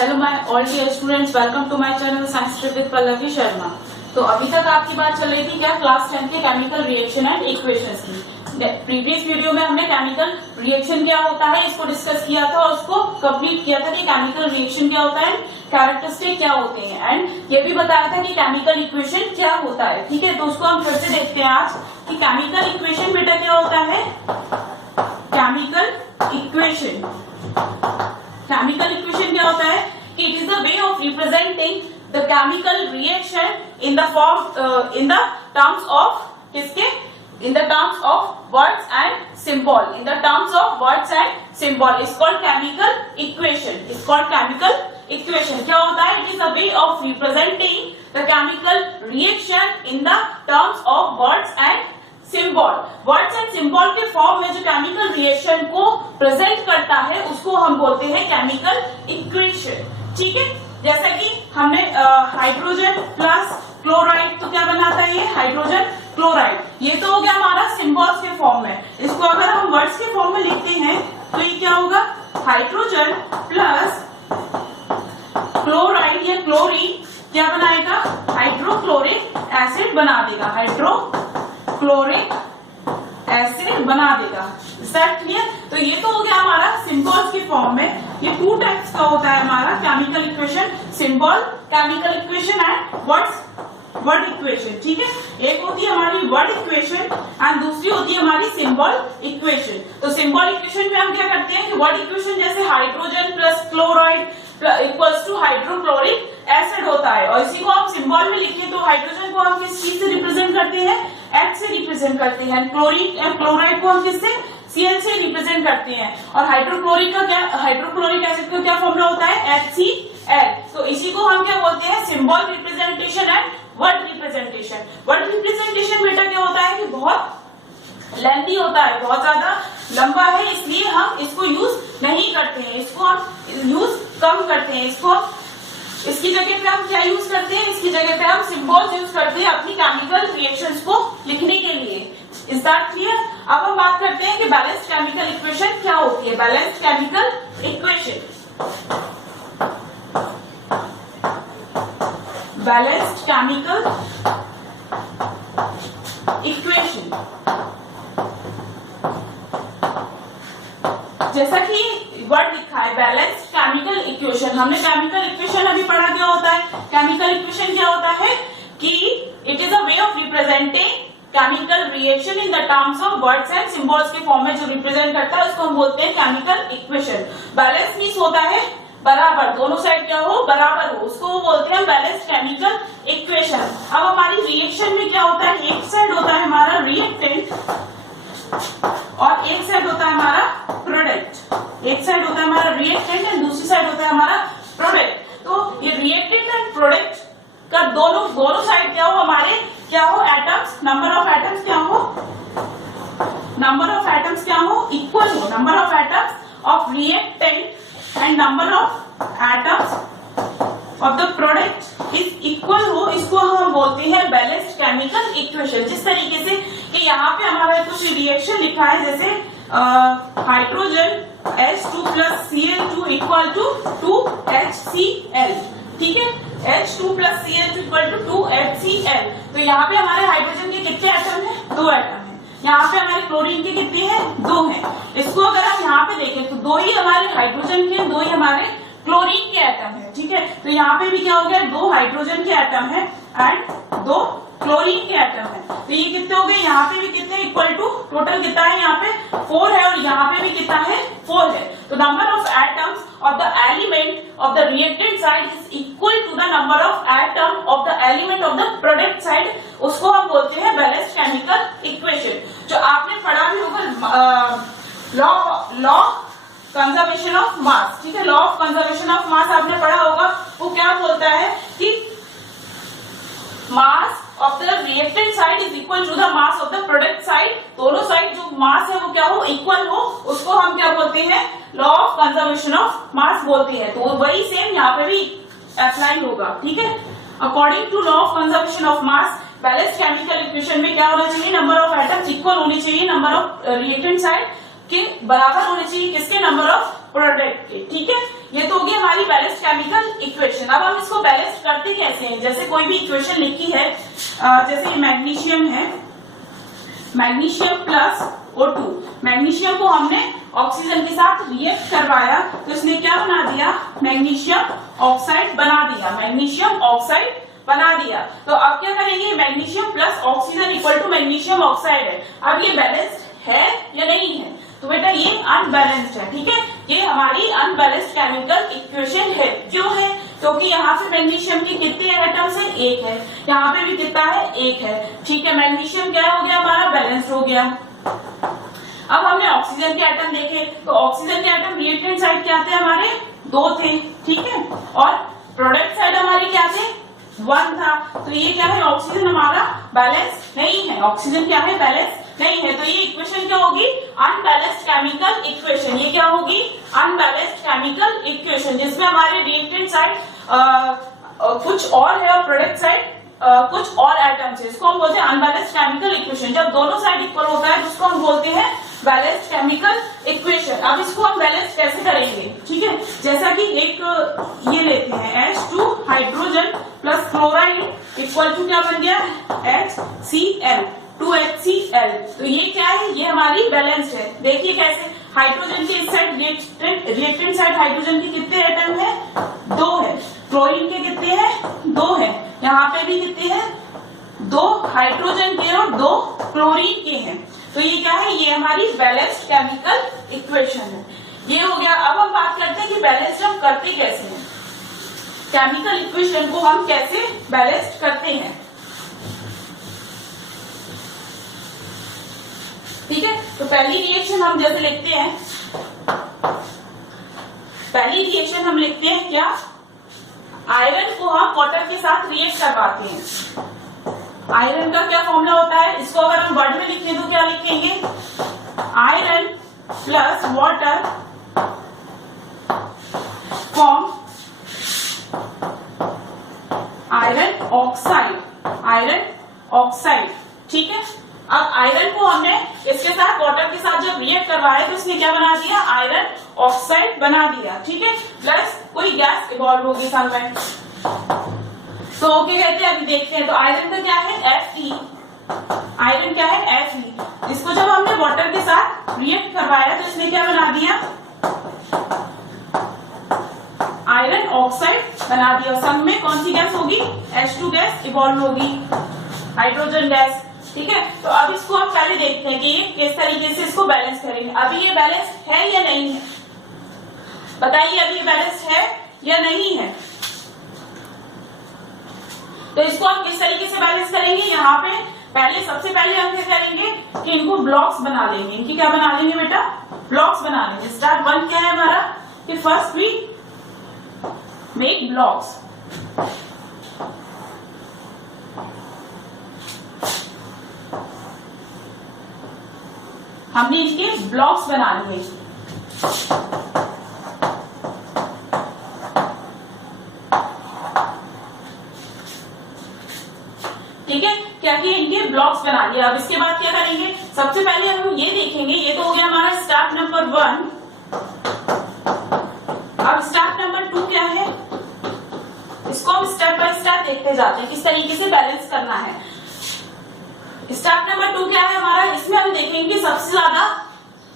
Hello my all dear students, welcome to my channel science trick with Pallavi Sharma. तो अभी तक आपकी बात चल रही थी क्या क्लास 10 के केमिकल रिएक्शन एंड इक्वेशंस की। प्रीवियस वीडियो में हमने केमिकल रिएक्शन क्या होता है इसको डिस्कस किया था और उसको कंप्लीट किया था कि केमिकल रिएक्शन क्या होता है, कैरेक्टरिस्टिक क्या होते हैं, एंड ये भी बताया था कि केमिकल इक्वेशन क्या होता है। ठीक है, तो उसको हम फिर से देखते हैं आज कि केमिकल इक्वेशन बेटा क्या होता है। केमिकल इक्वेशन क्या होता है कि it is the way of representing the chemical reaction in the form in the terms of किसके, in the terms of words and symbol, in the terms of words and symbol is called chemical equation, is called chemical equation. क्या होता है, it is a way of representing the chemical reaction in the terms of words and symbol. Words and symbol के form में जो chemical reaction को present करता है उसको हम बोलते हैं केमिकल इक्वेशन। ठीक है, जैसा कि हमने हाइड्रोजन प्लस क्लोराइड, तो क्या बनाता है ये हाइड्रोजन क्लोराइड। ये तो हो गया हमारा सिंबल्स के फॉर्म में। इसको अगर हम वर्ड्स के फॉर्म में लिखते हैं तो ये क्या होगा, हाइड्रोजन प्लस क्लोराइड या क्लोरीन क्या बनाएगा, हाइड्रोक्लोरिक एसिड बना देगा, हाइड्रोक्लोरिक एसिड बना देगा। Set clear. तो ये तो हो गया हमारा सिंबल्स के फॉर्म में। ये टू टाइप्स का होता है हमारा chemical equation, symbol chemical equation and word equation. ठीक है, एक होती है हमारी वर्ड इक्वेशन एंड दूसरी होती है हमारी सिंबल इक्वेशन। तो सिंबल इक्वेशन में हम क्या करते हैं कि वर्ड इक्वेशन जैसे hydrogen plus chloride equals to hydrochloric acid होता है, और इसी को हम सिंबल में लिखें तो हाइड्रोजन को हम किस चीज से रिप्रेजेंट करते हैं, H से रिप्रेजेंट करते हैं। क्लोराइड को हम किससे, Cl से रिप्रेजेंट करते हैं। और हाइड्रोक्लोरिक एसिड का क्या फॉर्मूला होता है, HCl। तो इसी को हम क्या बोलते हैं, symbol representation and word representation. Word representation बेटा क्या होता है कि बहुत लेंथी होता है, बहुत ज्यादा लंबा है, इसलिए हम इसको यूज नहीं करते हैं, इसको हम यूज कम करते हैं। इसकी जगह पे हम क्या यूज करते हैं, इसकी जगह पे हम सिंबल्स यूज करते हैं अपनी केमिकल रिएक्शंस को लिखने के लिए। Is that clear. अब हम बात करते हैं कि बैलेंस्ड केमिकल इक्वेशन क्या होती है। Balanced chemical equation, balanced chemical equation, जैसा कि वर्ड लिखा है बैलेंस्ड केमिकल इक्वेशन। हमने केमिकल इक्वेशन अभी पढ़ा क्या होता है। केमिकल इक्वेशन क्या होता है कि it is a way of representing chemical reaction in the terms of words and symbols के फॉर्म में जो रिप्रेजेंट करता है उसको हम बोलते हैं केमिकल इक्वेशन। बैलेंस मीन्स होता है बराबर, दोनों साइड क्या हो, बराबर हो, उसको वो बोलते हैं बैलेंस्ड केमिकल इक्वेशन। अब हमारी रिएक्शन में क्या होता है, एक साइड होता है हमारा रिएक्टेंट और एक साइड होता है हमारा प्रोडक्ट। एक साइड होता है हमारा रिएक्टेंट एंड दूसरी साइड होता है हमारा प्रोडक्ट। तो ये रिएक्टेंट एंड प्रोडक्ट का दोनों साइड क्या हो, हमारे क्या हो, एटम्स, नंबर ऑफ एटम्स क्या हो, नंबर ऑफ एटम्स क्या हो, इक्वल हो। Number of atoms of reactant and number of atoms of the product is equal हो, इसको हम बोलते हैं बैलेंस्ड केमिकल इक्वेशन। जिस तरीके से कि यहाँ पे हमारा कुछ रिएक्शन लिखा है, जैसे hydrogen H2 plus Cl2 equal to 2HCl। ठीक है, H2 plus Cl2 equal to 2HCl। तो यहाँ पे हमारे हाइड्रोजन के कितने एटम है, 2 एटम है। यहाँ पे हमारे क्लोरीन के कितने हैं, 2 हैं। इसको अगर हम यहाँ पे देखें तो 2 ही हमारे हाइड्रोजन के, 2 ही हमारे क्लोरीन के एटम है। ठीक है, तो यहाँ पे भी क्या हो गया, 2 हाइड्रोजन के एटम है एंड 2 क्लोरीन के एटम है। तो ये कितने हो गए, यहाँ पे भी कितने, इक्वल टू, टोटल कितना है यहाँ पे 4 है और यहाँ पे भी कितना है 4 है। तो number of atoms of the element of the reactant side is equal to the number of atom of the element of the product side, उसको हम बोलते हैं बैलेंस्ड केमिकल इक्वेशन। जो आपने पढ़ा भी होगा लॉ कंजर्वेशन ऑफ मास। ठीक है, law of conservation of mass आपने पढ़ा होगा। वो क्या बोलता है कि mass of the reactant side is equal to the mass of the product side. दोनों साइड जो मास है वो क्या हो, इक्वल हो, उसको हम क्या बोलते हैं, लॉ ऑफ कंजर्वेशन ऑफ मास बोलते हैं। तो वही सेम यहाँ पे भी अप्लाई होगा। ठीक है, according to law of conservation of mass balanced chemical equation में क्या होना चाहिए, नंबर ऑफ एटम्स इक्वल होनी चाहिए नंबर ऑफ रिएक्टेंट साइड के बराबर होने चाहिए किसके, नंबर ऑफ प्रोडक्ट के। ठीक है, ये तो होगी हमारी बैलेंस्ड केमिकल इक्वेशन। अब हम इसको बैलेंस करते कैसे हैं, जैसे कोई भी इक्वेशन लिखी है, जैसे मैग्नीशियम है, मैग्नीशियम प्लस O2, मैग्नीशियम को हमने ऑक्सीजन के साथ रिएक्ट करवाया तो इसने क्या बना दिया, मैग्नीशियम ऑक्साइड बना दिया, मैग्नीशियम ऑक्साइड बना दिया। तो अब क्या करेंगे, magnesium plus oxygen equal to magnesium oxide है। अब ये बैलेंस्ड है या नहीं है, तो बेटा ये अनबैलेंस्ड है। ठीक है, ये हमारी अनबैलेंस्ड केमिकल इक्वेशन है। क्यों है, क्योंकि यहाँ पे मैग्नीशियम के कितने एटम्स है, एक है, यहाँ पे भी कितना है, एक है। ठीक है, मैग्नीशियम क्या हो गया हमारा, बैलेंस्ड हो गया। अब हमने ऑक्सीजन के एटम देखे, तो ऑक्सीजन के एटम रिएक्टेंट साइड क्या थे हमारे, 2 थे। ठीक है, और प्रोडक्ट साइड हमारे क्या थे, 1 था। तो ये क्या है, ऑक्सीजन हमारा बैलेंस नहीं है, ऑक्सीजन क्या है, बैलेंस नहीं है। तो ये इक्वेशन क्या होगी, अनबैलेंस्ड केमिकल इक्वेशन। ये क्या होगी, अनबैलेंस्ड केमिकल इक्वेशन, जिसमें हमारे रिएक्टेंट साइड कुछ और है और प्रोडक्ट साइड कुछ और एटम्स है। इसको हम बोलते हैं अनबैलेंस्ड केमिकल इक्वेशन। जब दोनों साइड इक्वल होता है तो उसको हम बोलते हैं बैलेंस्ड केमिकल इक्वेशन। अब इसको हम बैलेंस कैसे करेंगे, ठीक है, जैसा कि एक ये लेते हैं H2 hydrogen plus chloride equal to क्या बन गया, HCl 2HCl। तो ये क्या है, ये हमारी बैलेंस है। देखिए कैसे, हाइड्रोजन के इस साइड रिएक्टेंट साइड हाइड्रोजन के कितने एटम है, 2 है, क्लोरीन के कितने हैं, 2 है, यहाँ पे भी कितने हैं, 2 हाइड्रोजन के और 2 क्लोरीन के हैं। तो ये क्या है, ये हमारी बैलेंस्ड केमिकल इक्वेशन है। ये हो गया। अब हम बात करते हैं कि बैलेंस्ड हम करते कैसे हैं, केमिकल इक्वेशन को हम कैसे बैलेंस्ड करते हैं। ठीक है, तो पहली रिएक्शन हम जैसे लिखते हैं, पहली रिएक्शन हम लिखते हैं क्या, आयरन को हम वाटर के साथ रिएक्ट करवाते हैं। आयरन का क्या फॉर्मूला होता है, इसको अगर हम वर्ड में लिखें तो क्या लिखेंगे, iron plus water form iron oxide, iron oxide. ठीक है, अब आयरन को हमने इसके साथ वाटर के साथ जब रिएक्ट करवाया तो इसने क्या बना दिया, आयरन ऑक्साइड बना दिया। ठीक है, प्लस कोई गैस इवॉल्व होगी संग में, तो ओके कहते हैं। अभी देखते हैं, तो आयरन का क्या है, Fe, आयरन क्या है, Fe। इसको जब हमने वाटर के साथ रिएक्ट करवाया तो इसने क्या बना दिया, आयरन ऑक्साइड बना दिया। संग में कौन सी गैस होगी, H2 गैस इवॉल्व होगी, हाइड्रोजन गैस। ठीक है, तो अब इसको आप पहले देखते हैं कि ये किस तरीके से इसको बैलेंस करेंगे। अभी ये बैलेंस है या नहीं है, बताइए, अभी ये बैलेंस है या नहीं है। तो इसको आप किस तरीके से बैलेंस करेंगे, यहाँ पे पहले सबसे पहले हम क्या करेंगे कि इनको ब्लॉक्स बना लेंगे। इनकी क्या बना लेंगे बेटा, ब्लॉक्स बना लेंगे। स्टेप 1 क्या है हमारा, कि फर्स्ट वी मेक ब्लॉक्स। हमने इसके ब्लॉक्स बना लिए। ठीक है, क्या किया, इनके ब्लॉक्स बना लिया। अब इसके बाद क्या करेंगे, सबसे पहले हम ये देखेंगे, ये तो हो गया हमारा स्टेप नंबर 1। अब स्टेप नंबर 2 क्या है, इसको हम स्टेप बाय स्टेप देखते जाते हैं किस तरीके से बैलेंस करना है। स्टेप नंबर 2 क्या है हमारा, इसमें हम देखेंगे सबसे ज्यादा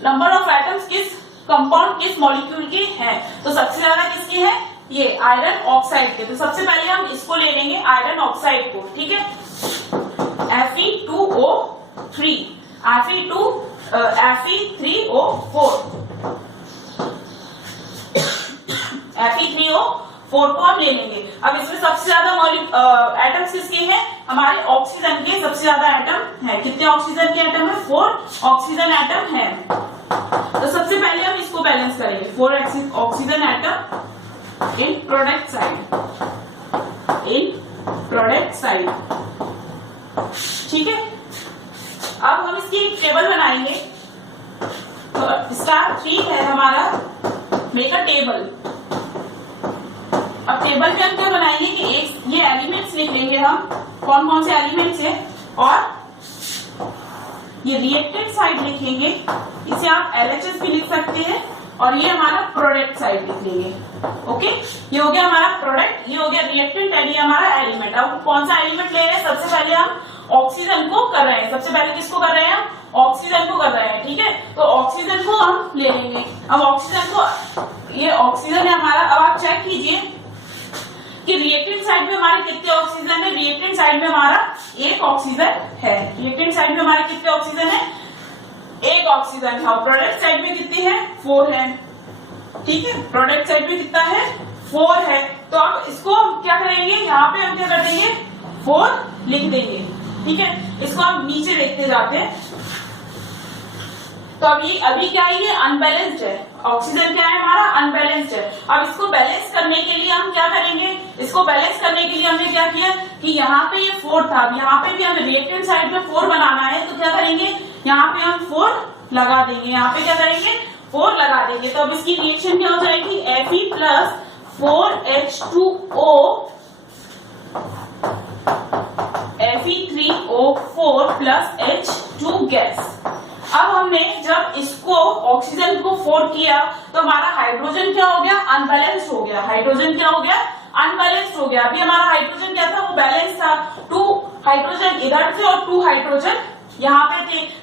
नंबर ऑफ एटम्स किस कंपाउंड, किस मॉलिक्यूल के हैं। तो सबसे ज्यादा किसके हैं, ये आयरन ऑक्साइड के। तो सबसे पहले हम इसको ले लेंगे, आयरन ऑक्साइड को। ठीक है, Fe2O3, Fe3O4, Fe3O4 को हम ले लेंगे। अब इसमें सबसे ज्यादा एटम्स किसके हैं, हमारे ऑक्सीजन के सबसे ज्यादा एटम है। कितने ऑक्सीजन के एटम है, 4 ऑक्सीजन एटम है। तो सबसे पहले हम इसको बैलेंस करेंगे, 4 oxygen atom in product side, in product side. ठीक है, अब हम इसकी एक टेबल बनाएंगे। तो स्टेप 3 है हमारा, मेक अ टेबल। अब टेबल में हम क्या बनाएंगे कि एक ये एलिमेंट्स लिख लेंगे हम, कौन कौन से एलिमेंट्स हैं, और ये रिएक्टेंट साइड लिखेंगे, इसे आप LHS भी लिख सकते हैं, और ये हमारा प्रोडक्ट साइड लिख लेंगे। ओके, ये हो गया हमारा प्रोडक्ट, ये हो गया रिएक्टेंट, एंड ये हमारा एलिमेंट। अब कौन सा एलिमेंट ले रहे हैं? सबसे पहले हम ऑक्सीजन को कर रहे हैं। सबसे पहले किसको कर रहे हैं? ऑक्सीजन को कर रहे हैं। ठीक है, तो ऑक्सीजन को हम ले लेंगे। अब ऑक्सीजन को, ये ऑक्सीजन है हमारा। अब आप चेक कीजिए कि रिएक्टेंट साइड में हमारे कितने ऑक्सीजन है। रिएक्टेंट साइड में हमारा एक ऑक्सीजन है। रिएक्टेंट साइड में हमारे कितने ऑक्सीजन है? एक ऑक्सीजन है। और प्रोडक्ट साइड में कितनी है? 4 है। ठीक है, प्रोडक्ट साइड में कितना है? 4 है। तो अब इसको हम क्या करेंगे? यहाँ पे हम क्या कर देंगे? 4 लिख देंगे। ठीक है, इसको हम नीचे देखते जाते हैं। तो अभी क्या है? ये अनबैलेंस्ड है। ऑक्सीजन क्या है हमारा? अनबैलेंस्ड है। अब इसको बैलेंस करने के लिए हम क्या करेंगे? इसको बैलेंस करने के लिए हमने क्या किया कि यहाँ पे ये 4 था, अब यहाँ पे भी हमें रिएक्टेंट साइड में 4 बनाना है, तो क्या करेंगे? यहाँ पे हम 4 लगा देंगे। यहाँ पे क्या करेंगे? 4 लगा देंगे। तो अब इसकी रिएक्शन क्या हो जाएगी? Fe plus 4H2O Fe3O4 plus H2 gas. अब हमने जब इसको ऑक्सीजन को 4 किया तो हमारा हाइड्रोजन क्या हो गया? अनबैलेंस्ड हो गया। हाइड्रोजन क्या हो गया? अनबैलेंस्ड हो गया। अभी हमारा हाइड्रोजन क्या था? वो बैलेंस था। 2 हाइड्रोजन इधर थे और 2 हाइड्रोजन यहाँ पे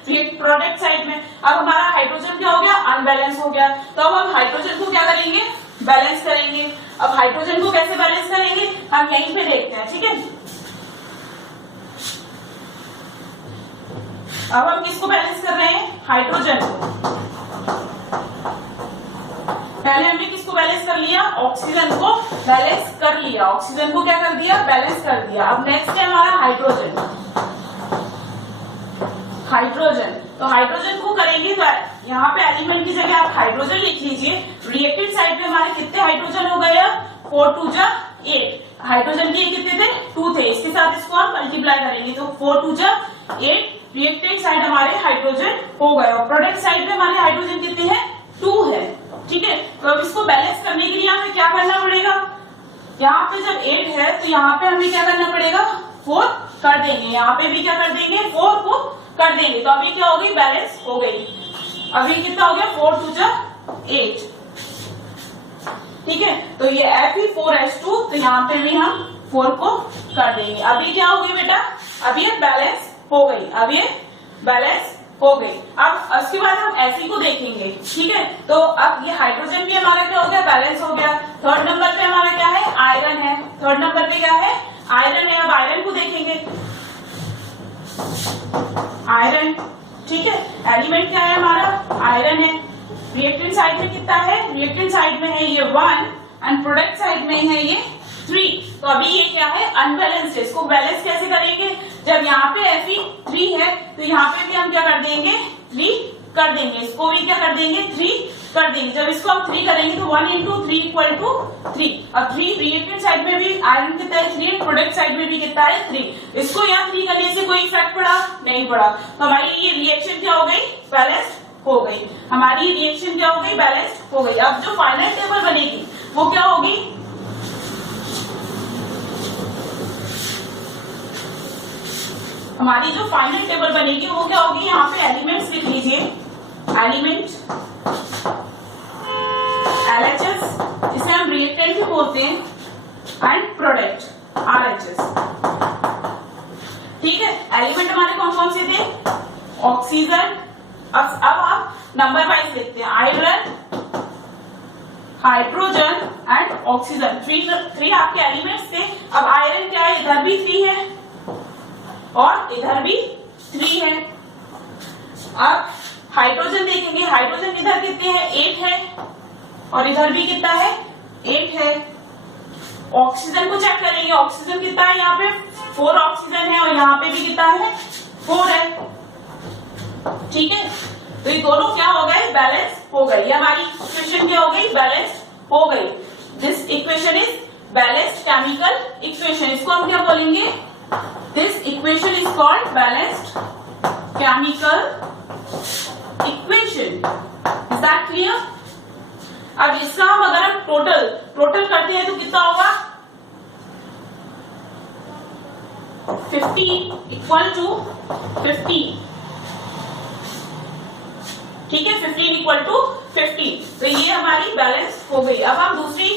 थे प्रोडक्ट साइड में। अब हमारा हाइड्रोजन क्या हो गया? अनबैलेंस हो गया। तो अब हम हाइड्रोजन को क्या करेंगे? बैलेंस करेंगे। अब हाइड्रोजन को कैसे बैलेंस करेंगे? हम यहीं पे देखते हैं। ठीक है, अब हम किसको बैलेंस कर रहे हैं? हाइड्रोजन को। पहले हमने किसको बैलेंस कर लिया? ऑक्सीजन को बैलेंस कर लिया। ऑक्सीजन को क्या कर दिया? बैलेंस कर दिया। अब नेक्स्ट है हमारा हाइड्रोजन। हाइड्रोजन, तो हाइड्रोजन को करेंगे तो यहाँ पे एलिमेंट की जगह आप हाइड्रोजन लिख लीजिए। रिएक्टेंट साइड में हमारे कितने हाइड्रोजन हो गए? 4 2 जा 8। हाइड्रोजन के कितने थे? 2 थे। इसके साथ इसको हम मल्टीप्लाई करेंगे तो 4 2 जा 8। रिएक्टेंट साइड हमारे हाइड्रोजन हो गए, और प्रोडक्ट साइड में हमारे हाइड्रोजन कितने हैं? 2 है। ठीक है, तो अब इसको बैलेंस करने के लिए हमें क्या करना पड़ेगा? यहाँ पे जब 8 है तो यहाँ पे हमें क्या करना पड़ेगा? 4 कर देंगे। यहाँ पे भी क्या कर देंगे? 4 को कर देंगे। तो अभी क्या हो गई? बैलेंस हो गई। अभी कितना हो गया? 4 2 जा 8। ठीक है, तो ये Fe4H2, तो यहाँ पे भी हम 4 को कर देंगे। अभी क्या हो गई बेटा? अब ये बैलेंस हो गई। अब ये बैलेंस हो गई। अब उसके बाद हम Fe को देखेंगे। ठीक है, तो अब ये हाइड्रोजन भी हमारा क्या हो गया? बैलेंस हो गया। 3rd नंबर पे हमारा क्या है? आयरन है। 3rd नंबर पे क्या है? आयरन है। अब आयरन को देखेंगे। आयरन, ठीक है, एलिमेंट क्या है हमारा? आयरन है। रिएक्टेंट साइड में कितना है? रिएक्टेंट साइड में है ये 1 एंड प्रोडक्ट साइड में है ये 3। तो अभी ये क्या है? अनबैलेंस्ड है। इसको बैलेंस कैसे करेंगे? जब यहाँ पे Fe3 है तो यहाँ पे भी हम क्या कर देंगे? 3 कर देंगे। इसको भी क्या कर देंगे? 3 कर देंगे। जब इसको हम 3 करेंगे तो 1 × 3 = 3। अब 3 रिएक्टेंट साइड में भी आयरन कितना है? 3। प्रोडक्ट साइड में भी कितना है? 3। इसको यहाँ 3 करने से कोई इफेक्ट पड़ा? नहीं पड़ा। तो हमारी ये रिएक्शन क्या हो गई? बैलेंस्ड हो गई। हमारी रिएक्शन क्या हो गई? बैलेंस्ड हो गई। अब जो फाइनल टेबल बनेगी वो क्या होगी? हमारी जो फाइनल टेबल बनेगी वो क्या होगी? यहाँ पे एलिमेंट्स लिख लीजिए। एलिमेंट LHS, जिसे हम रिएक्टेंट भी बोलते हैं, एंड प्रोडक्ट RHS। ठीक है, एलिमेंट हमारे कौन कौन से थे? ऑक्सीजन। अब आप नंबर वाइज देखते हैं। आयरन, हाइड्रोजन एंड ऑक्सीजन, 3 आपके एलिमेंट्स थे। अब आयरन क्या है? इधर भी 3 है और इधर भी 3 है। अब हाइड्रोजन देखेंगे। हाइड्रोजन इधर कितने हैं? 8 है और इधर भी कितना है? 8 है। ऑक्सीजन को चेक करेंगे। ऑक्सीजन कितना है? यहाँ पे 4 ऑक्सीजन है और यहाँ पे भी कितना है? 4 है। ठीक है, तो ये दोनों क्या हो गए? बैलेंस हो गई। ये हमारी इक्वेशन क्या हो गई? बैलेंस हो गई। This equation is balanced chemical equation. इसको हम क्या बोलेंगे? This equation is called balanced chemical equation. Is that clear? अब इसका हम अगर हम टोटल करते हैं तो कितना होगा? 50 = 50। ठीक है, 15 इक्वल टू 15, तो ये हमारी बैलेंस हो गई। अब हम दूसरी